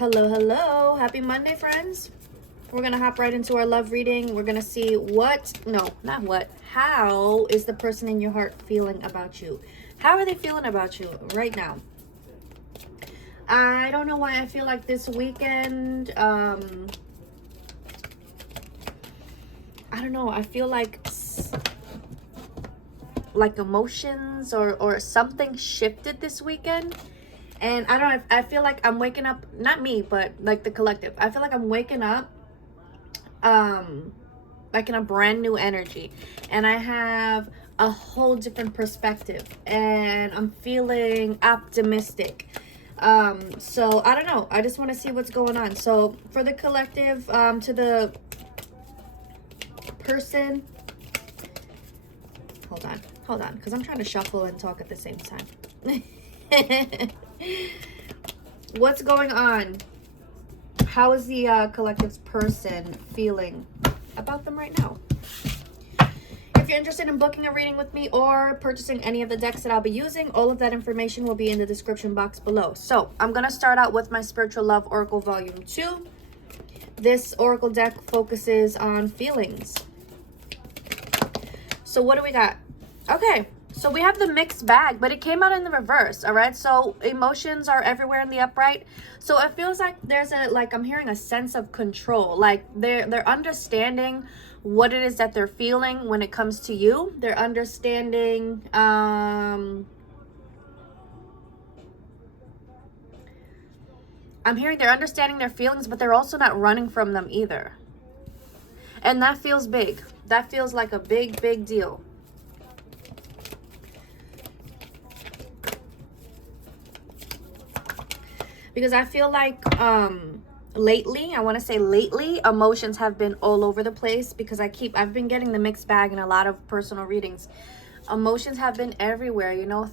Hello. Happy Monday, friends. We're going to hop right into our love reading. We're going to see how is the person in your heart feeling about you? How are they feeling about you right now? I don't know why I feel like this weekend, I don't know. I feel like emotions or something shifted this weekend. And I don't know, I feel like I'm waking up, not me, but like the collective. I feel like I'm waking up like in a brand new energy. And I have a whole different perspective. And I'm feeling optimistic. So I don't know. I just want to see what's going on. So for the collective, to the person, hold on, because I'm trying to shuffle and talk at the same time. What's going on? How is the collective's person feeling about them right now? If you're interested in booking a reading with me or purchasing any of the decks that I'll be using, all of that information will be in the description box below. So I'm going to start out with my Spiritual Love Oracle Volume 2. This Oracle deck focuses on feelings. So what do we got? Okay, so we have the mixed bag, but it came out in the reverse, all right? So emotions are everywhere in the upright. So it feels like there's I'm hearing a sense of control. Like they're understanding what it is that they're feeling when it comes to you. They're understanding, I'm hearing they're understanding their feelings, but they're also not running from them either. And that feels big. That feels like a big deal. Because I feel like lately, emotions have been all over the place, because I've been getting the mixed bag in a lot of personal readings. Emotions have been everywhere, you know.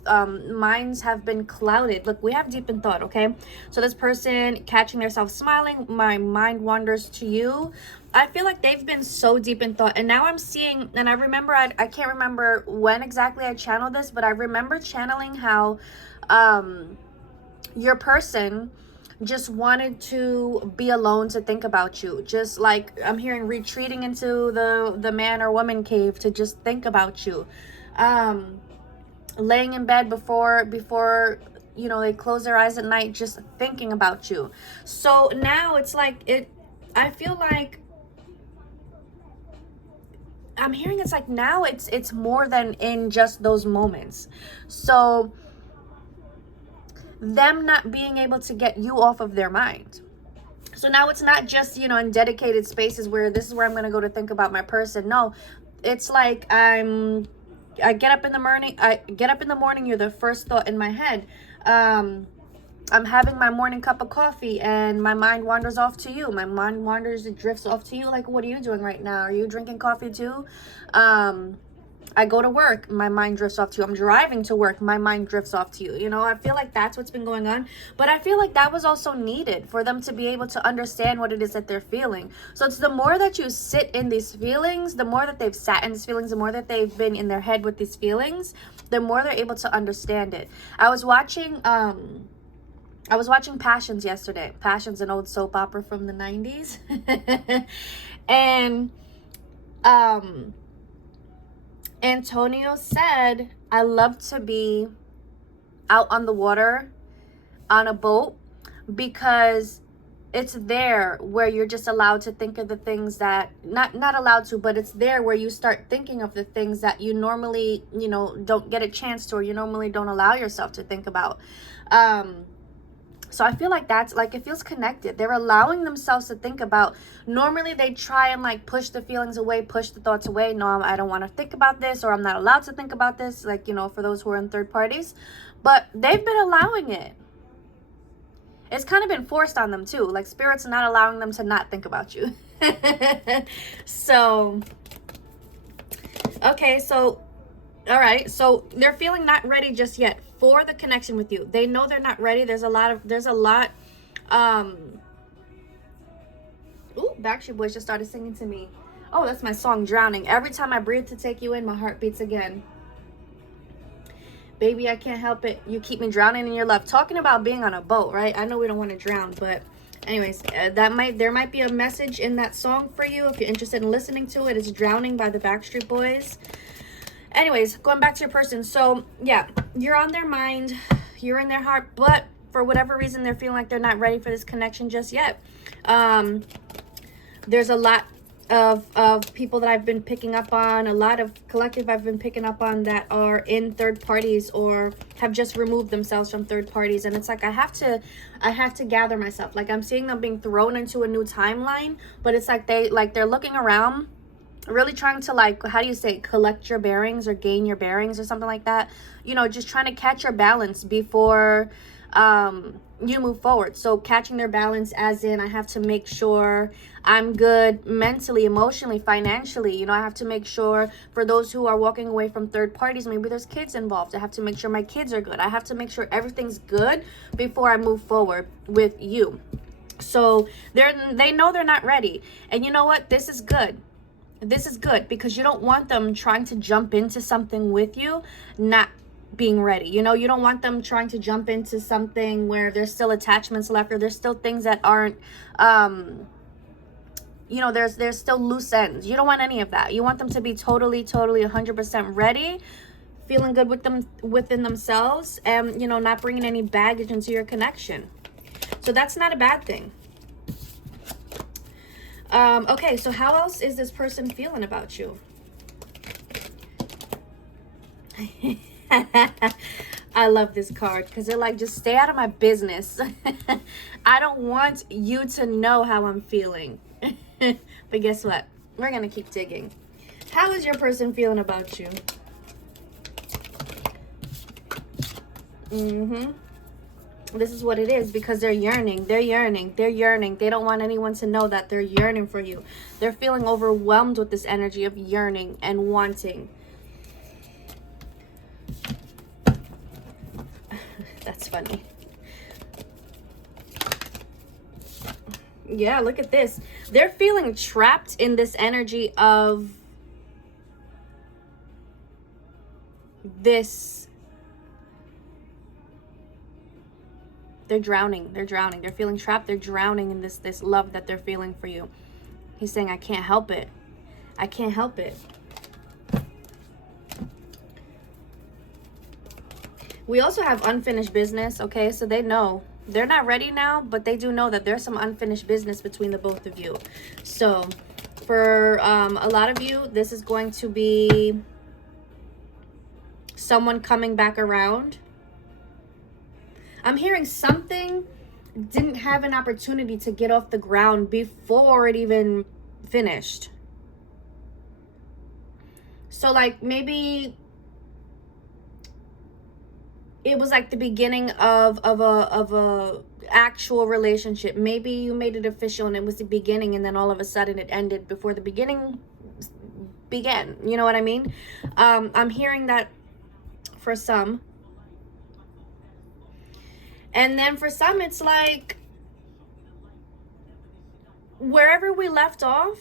Minds have been clouded. Look, we have deep in thought, okay? So this person catching themselves smiling, my mind wanders to you. I feel like they've been so deep in thought, and now I'm seeing, and I remember, I can't remember when exactly I channeled this, but I remember channeling how your person just wanted to be alone to think about you. Just like I'm hearing retreating into the man or woman cave to just think about you. Laying in bed before you know they close their eyes at night, just thinking about you. So now it's like I feel like I'm hearing it's like now it's more than in just those moments. So them not being able to get you off of their mind. So now it's not just, you know, in dedicated spaces where this is where I'm going to go to think about my person. No, it's like I get up in the morning, you're the first thought in my head. I'm having my morning cup of coffee and my mind wanders off to you. My mind wanders, it drifts off to you. Like, what are you doing right now? Are you drinking coffee too? I go to work, my mind drifts off to you. I'm driving to work, my mind drifts off to you. You know, I feel like that's what's been going on. But I feel like that was also needed for them to be able to understand what it is that they're feeling. So it's the more that you sit in these feelings, the more that they've sat in these feelings, the more that they've been in their head with these feelings, the more they're able to understand it. I was watching Passions yesterday. Passions, an old soap opera from the 90s. And Antonio said, I love to be out on the water on a boat, because it's there where you're just allowed to think of the things that not allowed to, but it's there where you start thinking of the things that you normally, you know, don't get a chance to, or you normally don't allow yourself to think about. So I feel like that's like, it feels connected. They're allowing themselves to think about, normally they try and like push the feelings away, push the thoughts away. No, I don't want to think about this, or I'm not allowed to think about this. Like, you know, for those who are in third parties, but they've been allowing it. It's kind of been forced on them too. Like spirit's not allowing them to not think about you. So, okay. So, all right. So they're feeling not ready just yet for the connection with you. They know they're not ready. There's a lot, Backstreet Boys just started singing to me. Oh, that's my song, Drowning. Every time I breathe to take you in, my heart beats again. Baby, I can't help it. You keep me drowning in your love. Talking about being on a boat, right? I know we don't want to drown, but Anyways, there might be a message in that song for you if you're interested in listening to it. It's Drowning by the Backstreet Boys. Anyways, going back to your person. So yeah, you're on their mind, you're in their heart, but for whatever reason they're feeling like they're not ready for this connection just yet. There's a lot of people that I've been picking up on, a lot of collective I've been picking up on that are in third parties or have just removed themselves from third parties. And it's like I have to gather myself. Like I'm seeing them being thrown into a new timeline, but it's like they're looking around, really trying to, like, how do you say, collect your bearings or gain your bearings or something like that. You know, just trying to catch your balance before you move forward. So catching their balance as in, I have to make sure I'm good mentally, emotionally, financially. You know, I have to make sure, for those who are walking away from third parties, maybe there's kids involved, I have to make sure my kids are good. I have to make sure everything's good before I move forward with you. So they know they're not ready. And you know what? This is good. This is good because you don't want them trying to jump into something with you not being ready. You know, you don't want them trying to jump into something where there's still attachments left, or there's still things that aren't you know, there's still loose ends. You don't want any of that. You want them to be totally 100% ready, feeling good with them within themselves, and, you know, not bringing any baggage into your connection. So that's not a bad thing. Okay, so how else is this person feeling about you? I love this card because they're like, just stay out of my business. I don't want you to know how I'm feeling. But guess what? We're going to keep digging. How is your person feeling about you? This is what it is, because they're yearning. They're yearning. They're yearning. They don't want anyone to know that they're yearning for you. They're feeling overwhelmed with this energy of yearning and wanting. That's funny. Yeah, look at this. They're feeling trapped in this energy of this. They're drowning. They're drowning. They're feeling trapped. They're drowning in this love that they're feeling for you. He's saying, I can't help it. I can't help it. We also have unfinished business, okay? So they know. They're not ready now, but they do know that there's some unfinished business between the both of you. So for a lot of you, this is going to be someone coming back around. I'm hearing something didn't have an opportunity to get off the ground before it even finished. So like maybe it was like the beginning of a actual relationship. Maybe you made it official and it was the beginning, and then all of a sudden it ended before the beginning began. You know what I mean? I'm hearing that for some. And then for some, it's like wherever we left off,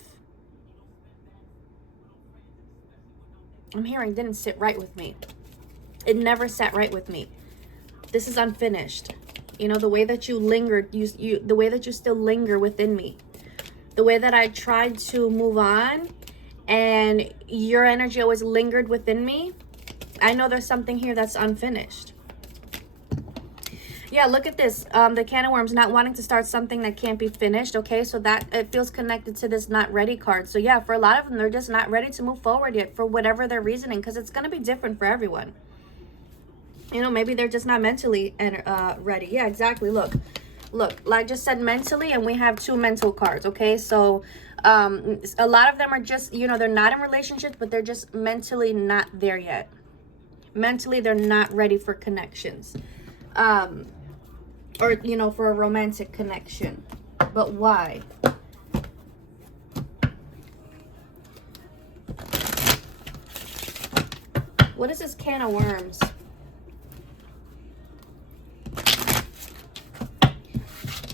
I'm hearing didn't sit right with me. It never sat right with me. This is unfinished. You know, the way that you lingered, the way that you still linger within me. The way that I tried to move on and your energy always lingered within me. I know there's something here that's unfinished. Yeah, look at this. The can of worms, not wanting to start something that can't be finished. Okay, so that it feels connected to this not ready card. So yeah, for a lot of them, they're just not ready to move forward yet for whatever their reasoning, because it's going to be different for everyone. You know, maybe they're just not mentally ready. Yeah, exactly. Look, like I just said, mentally, and we have two mental cards. Okay, so a lot of them are just, you know, they're not in relationships, but they're just mentally not there yet. Mentally, they're not ready for connections. Or, you know, for a romantic connection. But why? What is this can of worms?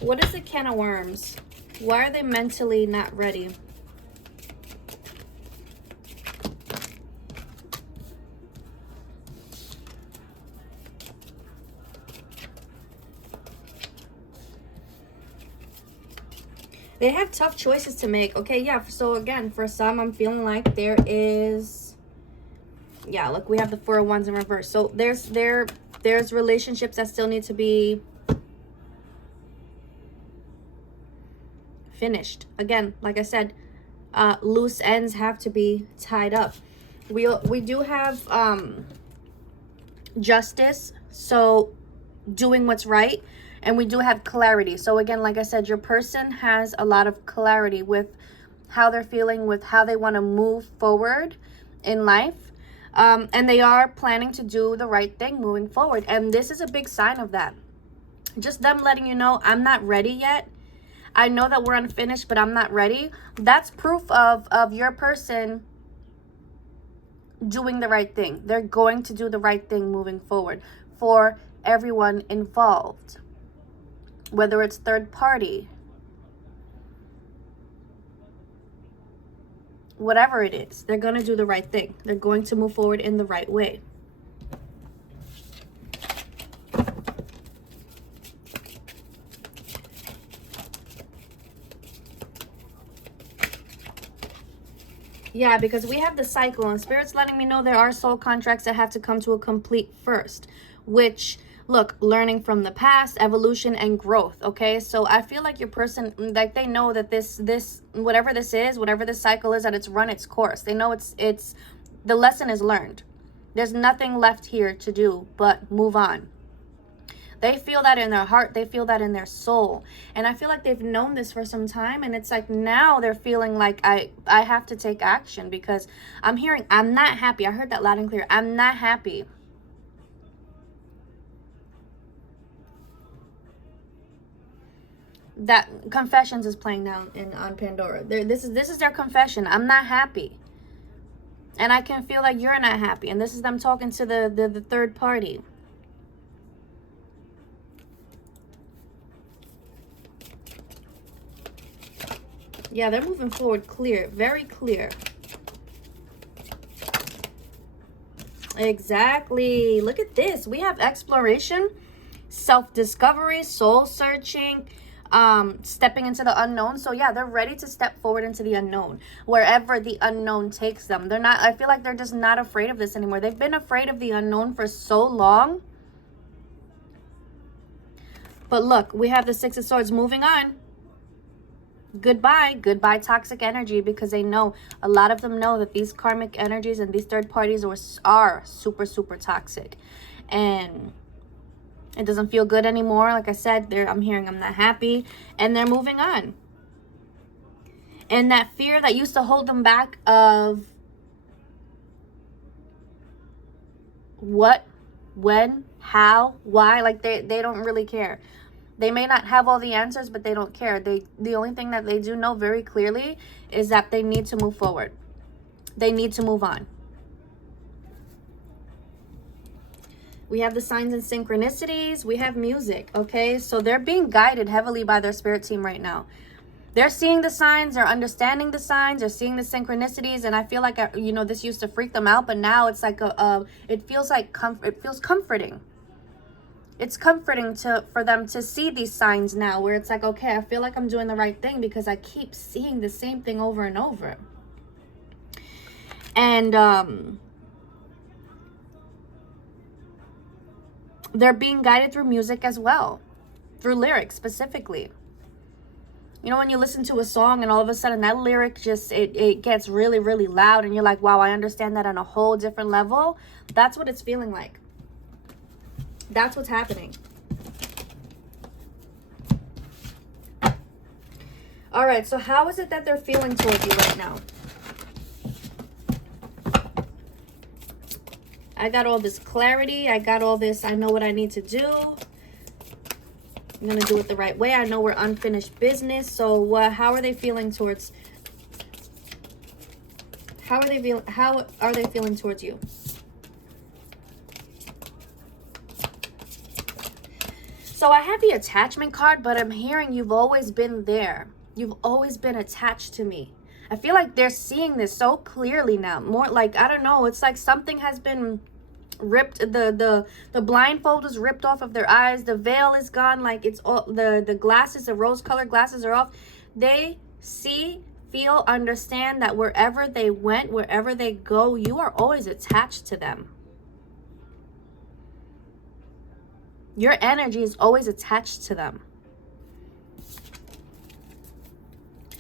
What is a can of worms? Why are they mentally not ready? They have tough choices to make. Okay, yeah. So again, for some, I'm feeling like there is, yeah, look, we have the Four of Wands in reverse. So there's relationships that still need to be finished. Again, like I said, loose ends have to be tied up. We do have justice, so doing what's right, and we do have clarity. So again, like I said, your person has a lot of clarity with how they're feeling, with how they want to move forward in life, and they are planning to do the right thing moving forward. And this is a big sign of that. Just them letting you know, I'm not ready yet. I know that we're unfinished, but I'm not ready. That's proof of your person doing the right thing. They're going to do the right thing moving forward for everyone involved, whether it's third party, whatever it is. They're going to do the right thing. They're going to move forward in the right way. Yeah, because we have the cycle, and Spirit's letting me know there are soul contracts that have to come to a complete first, which, look, learning from the past, evolution, and growth, okay? So I feel like your person, like, they know that this whatever this is, whatever this cycle is, that it's run its course. They know it's the lesson is learned. There's nothing left here to do but move on. They feel that in their heart. They feel that in their soul. And I feel like they've known this for some time. And it's like now they're feeling like I have to take action, because I'm hearing, I'm not happy. I heard that loud and clear. I'm not happy. That Confessions is playing now on Pandora. This is their confession. I'm not happy. And I can feel like you're not happy. And this is them talking to the third party. Yeah, they're moving forward clear, very clear. Exactly. Look at this. We have exploration, self-discovery, soul-searching, stepping into the unknown. So yeah, they're ready to step forward into the unknown, wherever the unknown takes them. They're not, I feel like they're just not afraid of this anymore. They've been afraid of the unknown for so long. But look, we have the Six of Swords moving on. Goodbye toxic energy, because they know, a lot of them know that these karmic energies and these third parties are super toxic, and it doesn't feel good anymore. Like I said, I'm hearing I'm not happy, and they're moving on. And that fear that used to hold them back of what, when, how, why, like they don't really care. They may not have all the answers, but they don't care. The only thing that they do know very clearly is that they need to move forward. They need to move on. We have the signs and synchronicities. We have music, okay? So they're being guided heavily by their spirit team right now. They're seeing the signs. They're understanding the signs. They're seeing the synchronicities. And I feel like, you know, this used to freak them out, but now it's like it feels like it feels comforting. It's comforting for them to see these signs now, where it's like, okay, I feel like I'm doing the right thing because I keep seeing the same thing over and over. And they're being guided through music as well, through lyrics specifically. You know, when you listen to a song and all of a sudden that lyric just, it gets really loud, and you're like, wow, I understand that on a whole different level. That's what it's feeling like. That's what's happening. All right, so how is it that they're feeling towards you right now? I got all this clarity. I got all this, I know what I need to do. I'm going to do it the right way. I know we're unfinished business. So how are they feeling towards... How are they feeling towards you? So I have the attachment card, but I'm hearing you've always been there. You've always been attached to me. I feel like they're seeing this so clearly now. More like, I don't know, it's like something has been ripped, the blindfold was ripped off of their eyes, the veil is gone, like it's all, the glasses, the rose-colored glasses are off. They see, feel, understand that wherever they went, wherever they go, you are always attached to them. Your energy is always attached to them.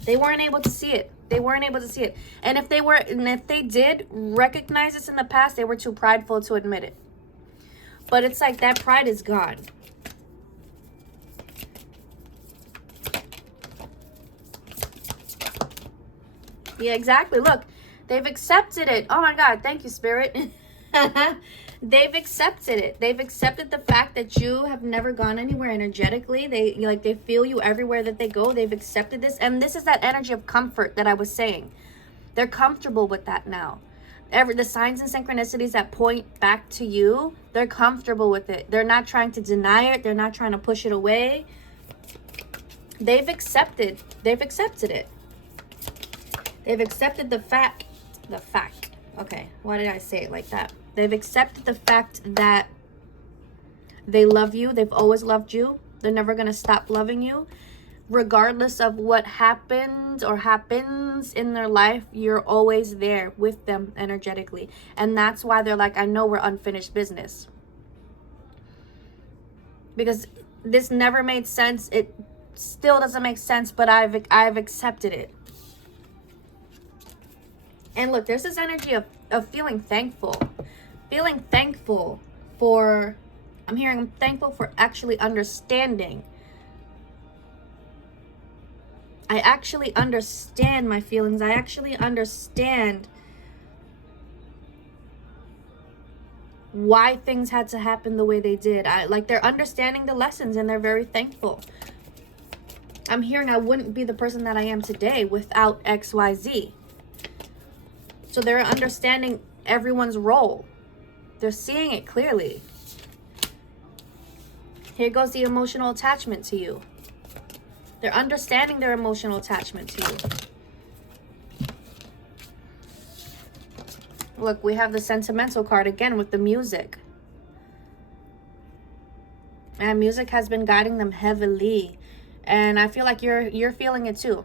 They weren't able to see it. They weren't able to see it. And if they did recognize this in the past, they were too prideful to admit it. But it's like that pride is gone. Yeah, exactly. Look, they've accepted it. Oh my God, thank you, Spirit. They've accepted it. They've accepted the fact that you have never gone anywhere energetically. They feel you everywhere that they go. They've accepted this. And this is that energy of comfort that I was saying. They're comfortable with that now. The signs and synchronicities that point back to you, they're comfortable with it. They're not trying to deny it. They're not trying to push it away. They've accepted it. They've accepted the fact. Okay, why did I say it like that? They've accepted the fact that they love you. They've always loved you. They're never going to stop loving you. Regardless of what happened or happens in their life, you're always there with them energetically. And that's why they're like, I know we're unfinished business. Because this never made sense. It still doesn't make sense, but I've accepted it. And look, there's this energy of feeling thankful. Feeling thankful for, I'm thankful for actually understanding. I actually understand my feelings. I actually understand why things had to happen the way they did. They're understanding the lessons and they're very thankful. I'm hearing I wouldn't be the person that I am today without XYZ. So they're understanding everyone's role. They're seeing it clearly. Here goes the emotional attachment to you. They're understanding their emotional attachment to you. Look, we have the sentimental card again with the music. And music has been guiding them heavily. And I feel like you're feeling it too.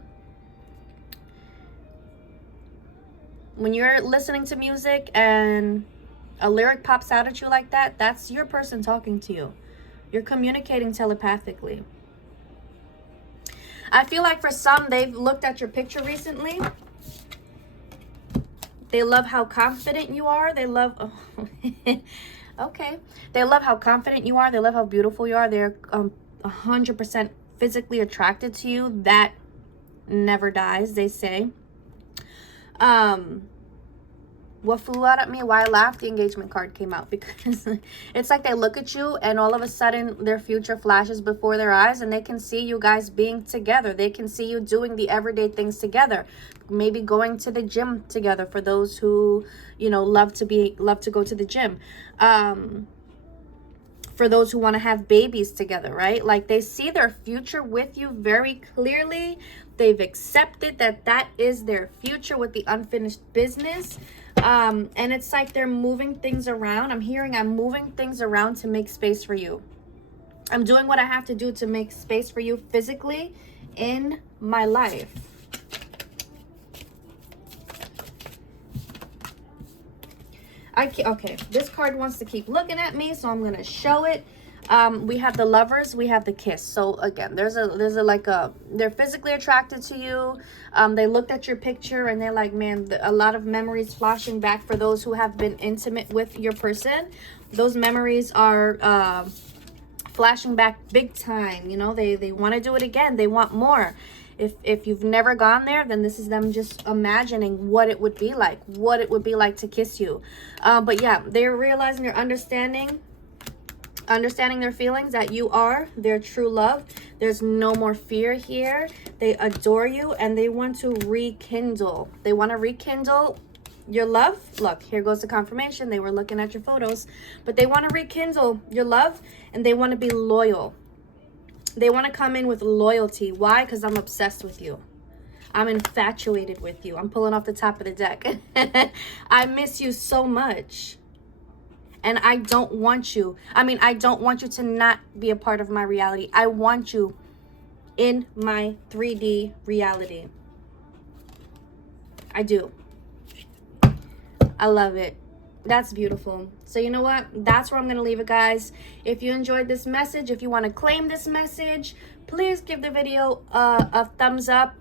When you're listening to music and a lyric pops out at you like that, that's your person talking to you. You're communicating telepathically. I feel like for some, they've looked at your picture recently. They love how confident you are. They love... Oh, okay. They love how confident you are. They love how beautiful you are. They're 100% physically attracted to you. That never dies, they say. What flew out at me, why I laughed, the engagement card came out, because it's like they look at you and all of a sudden their future flashes before their eyes and they can see you guys being together. They can see you doing the everyday things together, maybe going to the gym together for those who, you know, love to go to the gym. For those who want to have babies together, right? Like they see their future with you very clearly. They've accepted that that is their future with the unfinished business. And it's like they're moving things around. I'm moving things around to make space for you. I'm doing what I have to do to make space for you physically in my life. Okay, this card wants to keep looking at me, so I'm gonna show it. We have the Lovers, we have the Kiss. So again, they're physically attracted to you. They looked at your picture and they're like, man, a lot of memories flashing back for those who have been intimate with your person. Those memories are flashing back big time. You know, they want to do it again. They want more. If you've never gone there, then this is them just imagining what it would be like, to kiss you. But yeah, they're realizing, they're understanding their feelings, that you are their true love. There's no more fear here. They adore you and they want to rekindle. They want to rekindle your love. Look, here goes the confirmation. They were looking at your photos, but they want to rekindle your love and they want to be loyal. They want to come in with loyalty. Why? Because I'm obsessed with you. I'm infatuated with you. I'm pulling off the top of the deck. I miss you so much. And I don't want you. I don't want you to not be a part of my reality. I want you in my 3D reality. I do. I love it. That's beautiful. So you know what? That's where I'm going to leave it, guys. If you enjoyed this message, if you want to claim this message, please give the video a thumbs up.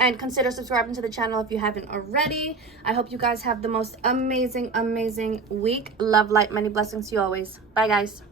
And consider subscribing to the channel if you haven't already. I hope you guys have the most amazing, amazing week. Love, light, many blessings to you always. Bye, guys.